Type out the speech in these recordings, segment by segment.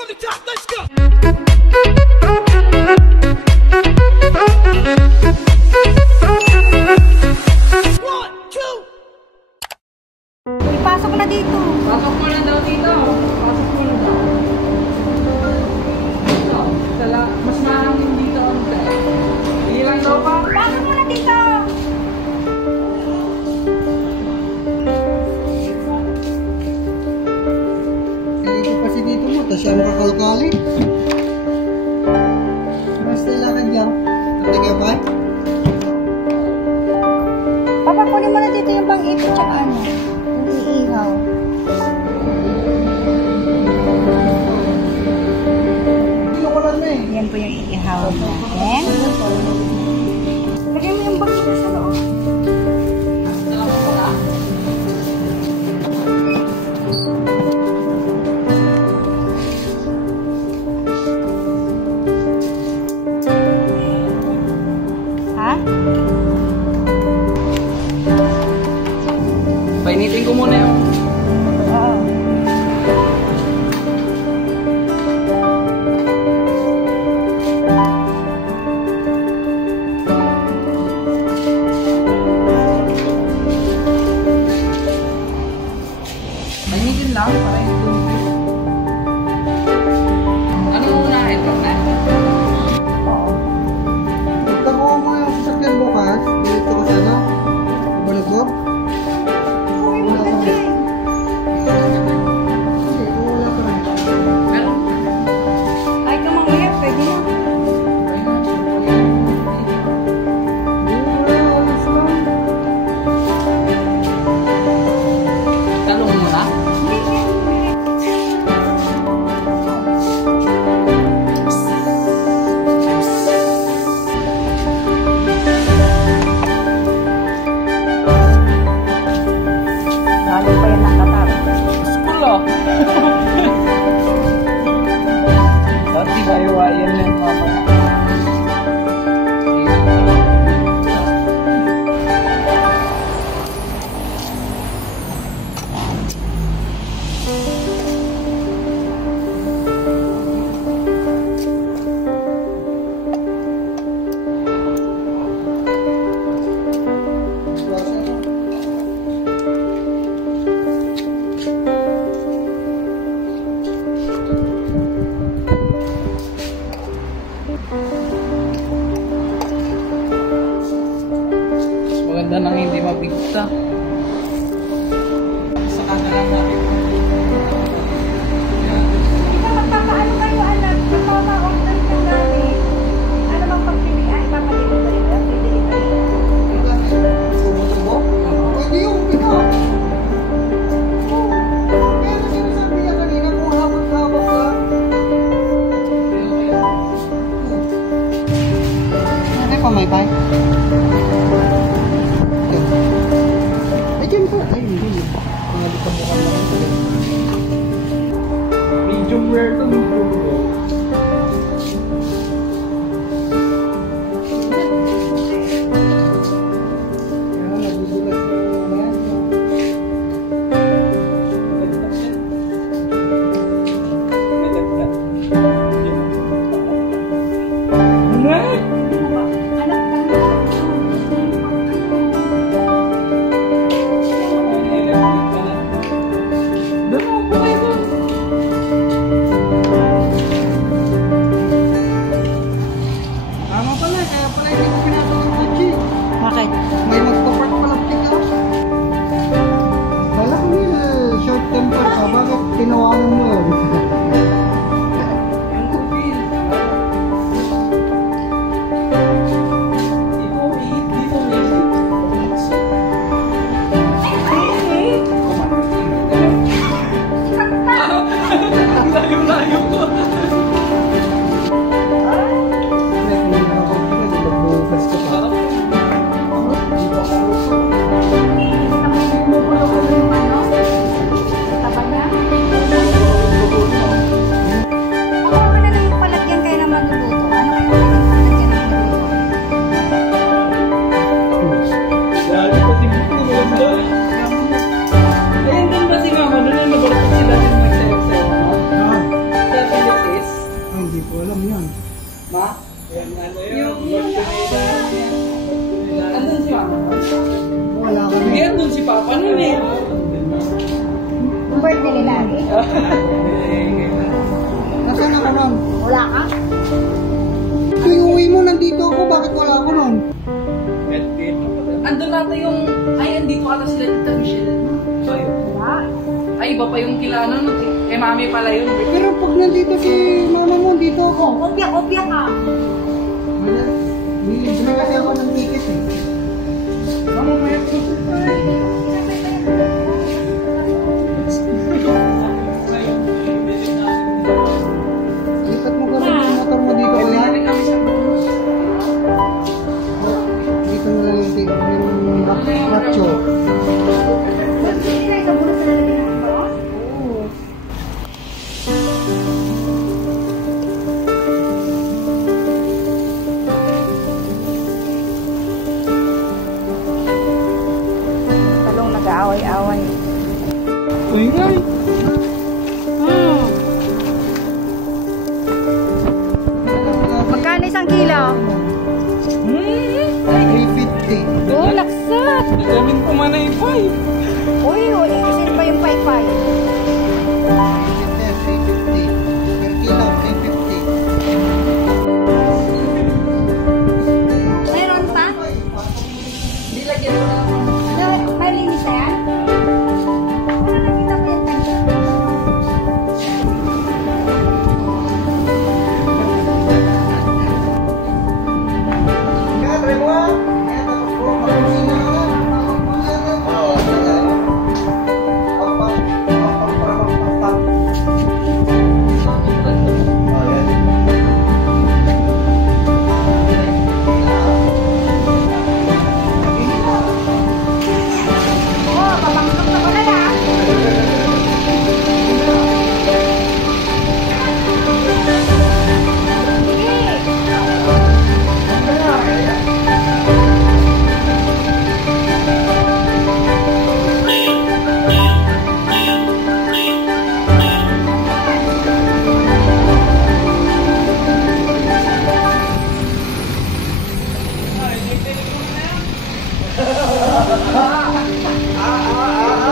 from the top, let's go! One, two. Ipasok na dito. Pasok mo na daw dito. Pasok mo na daw. Dito. Mas mahangin dito. Hindi lang daw pa. Pasok mo na dito. Hindi ko kasi dito mo, tapos siya makakalkali. Mas nilakad niya. Natigay ba? Papa, kunin mo na dito yung bang ito tsaka ano. Yung iihaw. Hindi ko lang na eh. Yan po yung iihaw natin. Lagay mo yung bang ito sa loob. Ha? Painitin ko muna yung... Oo. Painitin lang para yung lumipit. Ano yung unahin? Kapna? Oo. Punta ko mo yung sasakyan bukas. Dito ko sana. Ibalagog. Uy, maganda eh. Hindi, wala pa rin. Meron. Kahit ka mamaya, pwede na. Wala, alas lang. Talong mo na? Lalo pa yan nakatab. School ah. Dati bayo-ayan yan mama. Mas maganda nang hindi mabigta. Saka na lang natin. Hindi ka magpapaano kayo, anak. Magpapa-order ka namin. Ano bang pagpilian? Ipapalimutan rin. Pidilitan rin. Sumutubo? Pwede yung pick-up. Kaya na sinasabi niya kanina kung hawak-hawak ka. Ano pa may bike? Ay, dyan po. Ay, hindi. Pinalitan mo ka naman. Medium rare to medium rare. Kaya nagugulat ko na yan. Anak lang. Tama pala, kaya pala hindi ko pinatawag ng kotse. Bakit? May magpapark palang pick-up. Kala ko nila, short temper ka, bakit tinawanan mo yun? Layo-layo ko. Hindi, kung hindi ako hindi magbukas ko pa. Hindi pa ako gusto. Tapos mo ko yung ano? Taba niya? Hindi birthday ni Lani. Nasaan ako nun? Wala ka? Yung uwi mo, nandito ako. Bakit wala ako nun? Andun natin yung... Ay, andito ata sila Tita Michelle. Wala. Ay, iba pa yung kila ano, no? Kay mami pala yun. Pero pag nandito si mama mo, dito ako. Kopya ka. Nilibre kasi ako ng ticket eh. Mama, may ako. Lipat mo gano'n yung motor mo dito. Kailangan kami sa Dito mo lang yung macho. Hindi na ikaw muna sa lalagyan ko. Oo. Talong nag-aaway-aaway. Uy, ngay. Magkano isang kilo? 350. Oh, laksat! Nagamin ko man ay 5. Uy, kasi pa yung pay-pay. 350. Per kilo, 350. Meron pa? Hindi lagyan mo na. May linis na yan? Wala nakita ko yan kanina. Kaya, try mo ah. Kaya, tapos po, malusin na nga. Oo, yan. Pap, pap, pap, pap, pap. Oh, yan. Oh, papanggap na pala na.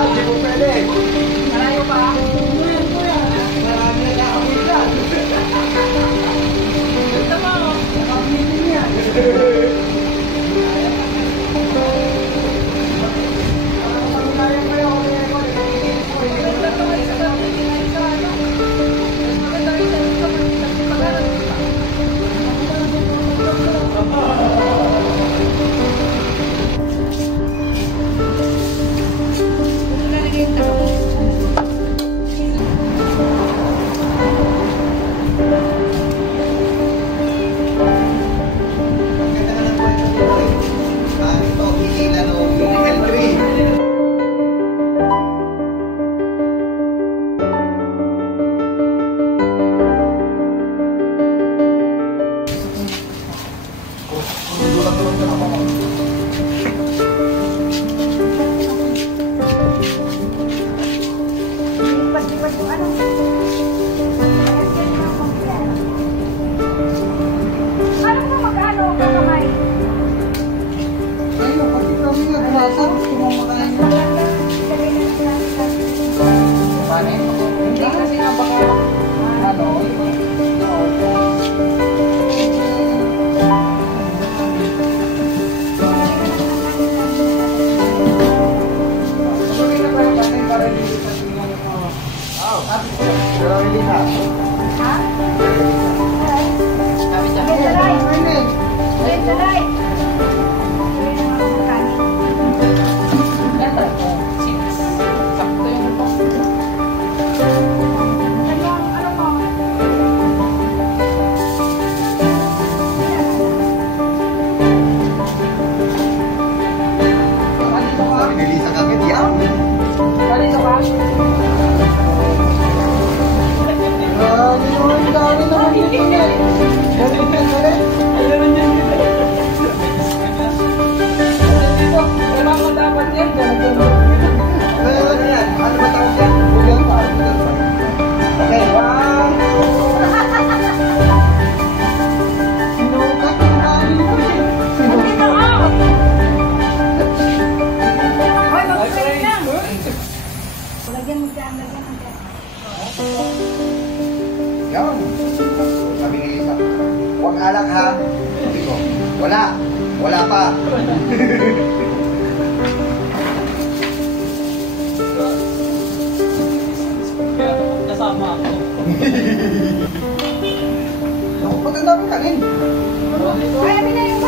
Hindi po pwede. Malayo pa. Marami na nakapilan. Ganda mo. Nakapilan yan. Pag-ulayan ko yung Ganda to ay sa dami. Sa ano? Mas maganda rin sa pag-aral. Lalagay yung talong. Maganda ka ng kwento dito eh. Sabi ko, hihila nung level 3. Lipat-lipat yung ano. Ayan, yan yung mga ano mo mag-ano ka kamay? Ayun, kasi kami nga gumasap. Kumamakain mo. Lagay na lang natin. Paano? Hindi kasi nga baka ano? Sorry na tayo kasi para hindi sa tingnan mo. Pero hindi na. Ha? Sabi siya. Get the light. Ayun. Get the light. Gawin ng mga makanin. Ganda. Sakto yung ito. Ano mo? Kanito ka? Nilisan agad yan. Kanito ka? Yun, Yan. Sabi ni Isa, huwag alak ha. Sabi ko, wala. Wala pa. Kasama ako. Naku, ba't ang dami kanin? Ay, amin na yung